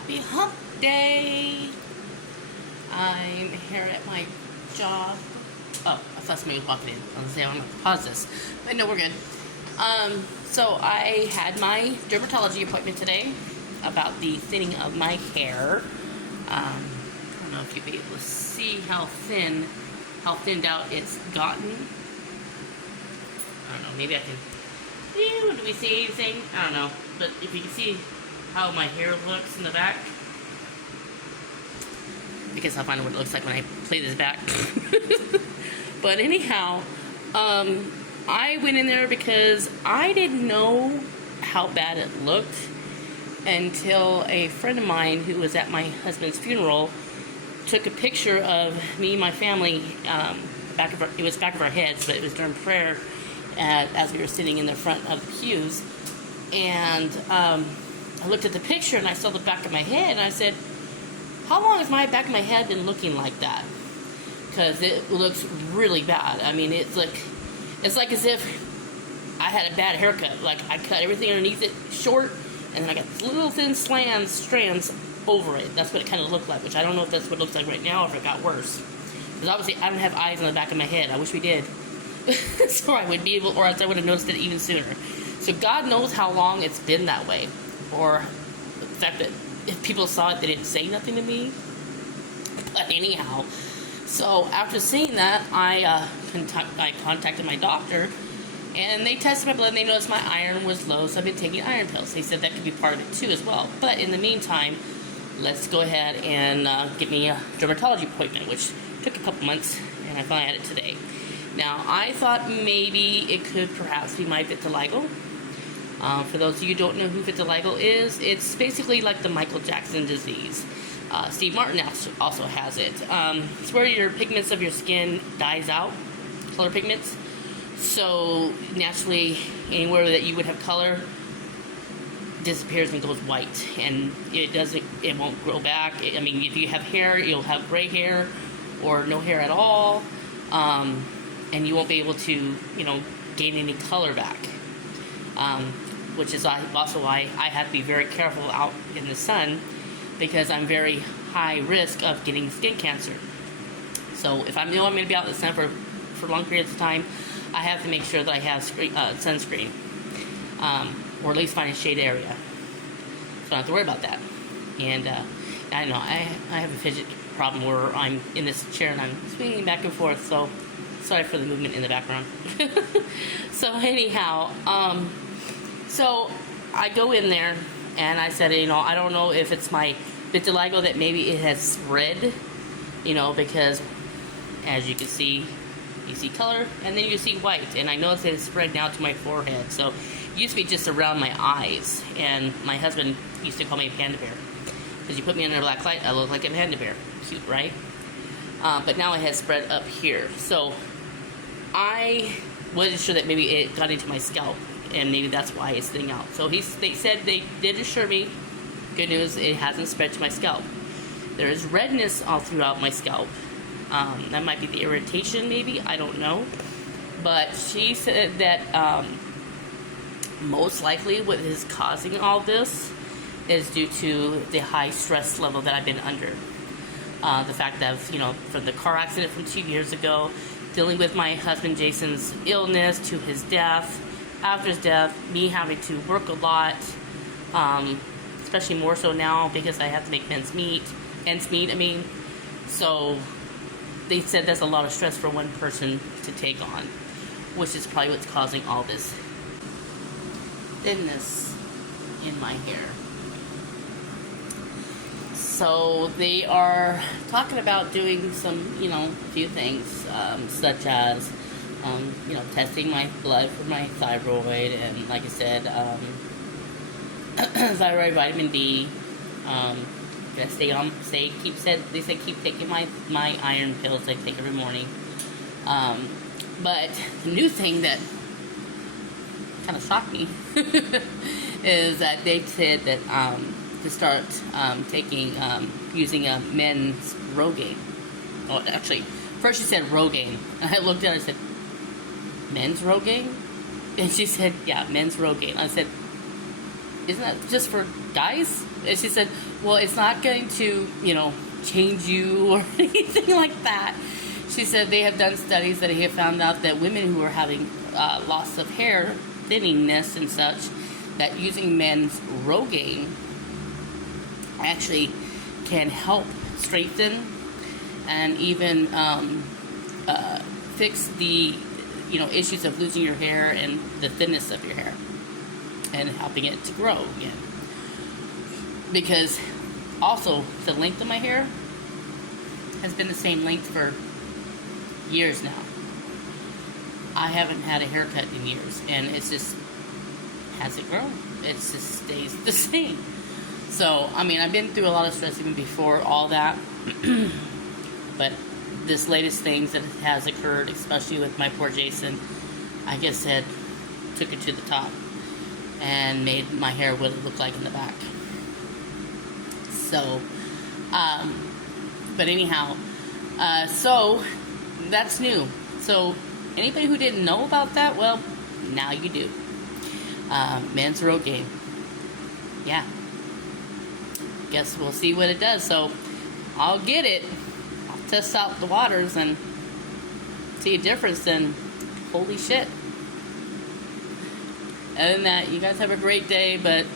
Happy hump day. I'm here at my job. Oh, I thought somebody was walking in. I was saying I'm going to pause this. But no, we're good. So I had my dermatology appointment today about the thinning of my hair. I don't know if you'll be able to see how thinned out it's gotten. I don't know, maybe I can... Do we see anything? I don't know. But if you can see how my hair looks in the back. I guess I'll find out what it looks like when I play this back. But anyhow, I went in there because I didn't know how bad it looked until a friend of mine who was at my husband's funeral took a picture of me and my family. It was back of our heads, but it was during prayer as we were sitting in the front of the pews. And I looked at the picture and I saw the back of my head and I said, how long has my back of my head been looking like that? Because it looks really bad. I mean, it's like as if I had a bad haircut. Like I cut everything underneath it short, and then I got these little thin strands over it. That's what it kind of looked like, which I don't know if that's what it looks like right now or if it got worse. Because obviously I don't have eyes on the back of my head. I wish we did. So I would be able, or else I would have noticed it even sooner. So God knows how long it's been that way. Or the fact that if people saw it, they didn't say nothing to me. But anyhow, so after seeing that, I contacted my doctor, and they tested my blood, and they noticed my iron was low, so I've been taking iron pills. They said that could be part of it too as well. But in the meantime, let's go ahead and get me a dermatology appointment, which took a couple months, and I finally had it today. Now, I thought maybe it could perhaps be my vitiligo. For those of you who don't know who vitiligo is, it's basically like the Michael Jackson disease. Steve Martin also has it. It's where your pigments of your skin dies out, color pigments. So naturally, anywhere that you would have color disappears and goes white, and it won't grow back. I mean, if you have hair, you'll have gray hair or no hair at all, and you won't be able to, gain any color back. Which is also why I have to be very careful out in the sun, because I'm very high risk of getting skin cancer. So if I know I'm going to be out in the sun for long periods of time, I have to make sure that I have sunscreen, or at least find a shade area, so I don't have to worry about that. And I don't know, I have a fidget problem where I'm in this chair and I'm swinging back and forth, so sorry for the movement in the background. So anyhow, so I go in there and I said, I don't know if it's my vitiligo that maybe it has spread, because as you can see, you see color and then you see white, and I noticed that it's spread now to my forehead. So it used to be just around my eyes, and my husband used to call me a panda bear because you put me under a black light, I look like a panda bear. Cute, right? But now it has spread up here. So I wasn't sure that maybe it got into my scalp, and maybe that's why it's thinning out. So they said they did assure me, good news, it hasn't spread to my scalp. There is redness all throughout my scalp. That might be the irritation, maybe, I don't know. But she said that most likely what is causing all this is due to the high stress level that I've been under. The fact that, from the car accident from 2 years ago, dealing with my husband Jason's illness to his death, after his death, me having to work a lot, especially more so now because I have to make ends meet. So they said that's a lot of stress for one person to take on, which is probably what's causing all this thinness in my hair. So they are talking about doing some, few things, such as testing my blood for my thyroid, and like I said, thyroid, vitamin D. They say keep taking my iron pills I take every morning. But the new thing that kind of shocked me is that they said that to start using a men's Rogaine. Oh, actually, first she said Rogaine, and I looked at her and I said, men's Rogaine? And she said, yeah, men's Rogaine. I said, isn't that just for guys? And she said, well, it's not going to, change you or anything like that. She said they have done studies that have found out that women who are having loss of hair, thinningness and such, that using men's Rogaine actually can help strengthen and even fix the issues of losing your hair and the thinness of your hair and helping it to grow again. Because also the length of my hair has been the same length for years now. I haven't had a haircut in years, and it's just hasn't grown. It just stays the same. So, I mean, I've been through a lot of stress even before all that. But this latest things that has occurred, especially with my poor Jason, I guess said, took it to the top and made my hair what it looked like in the back. So, but anyhow, so that's new. So anybody who didn't know about that, well, now you do. Men's Rogaine. Yeah. Guess we'll see what it does. So I'll get it. I'll test out the waters and see a difference. Then holy shit. Other than that, you guys have a great day, but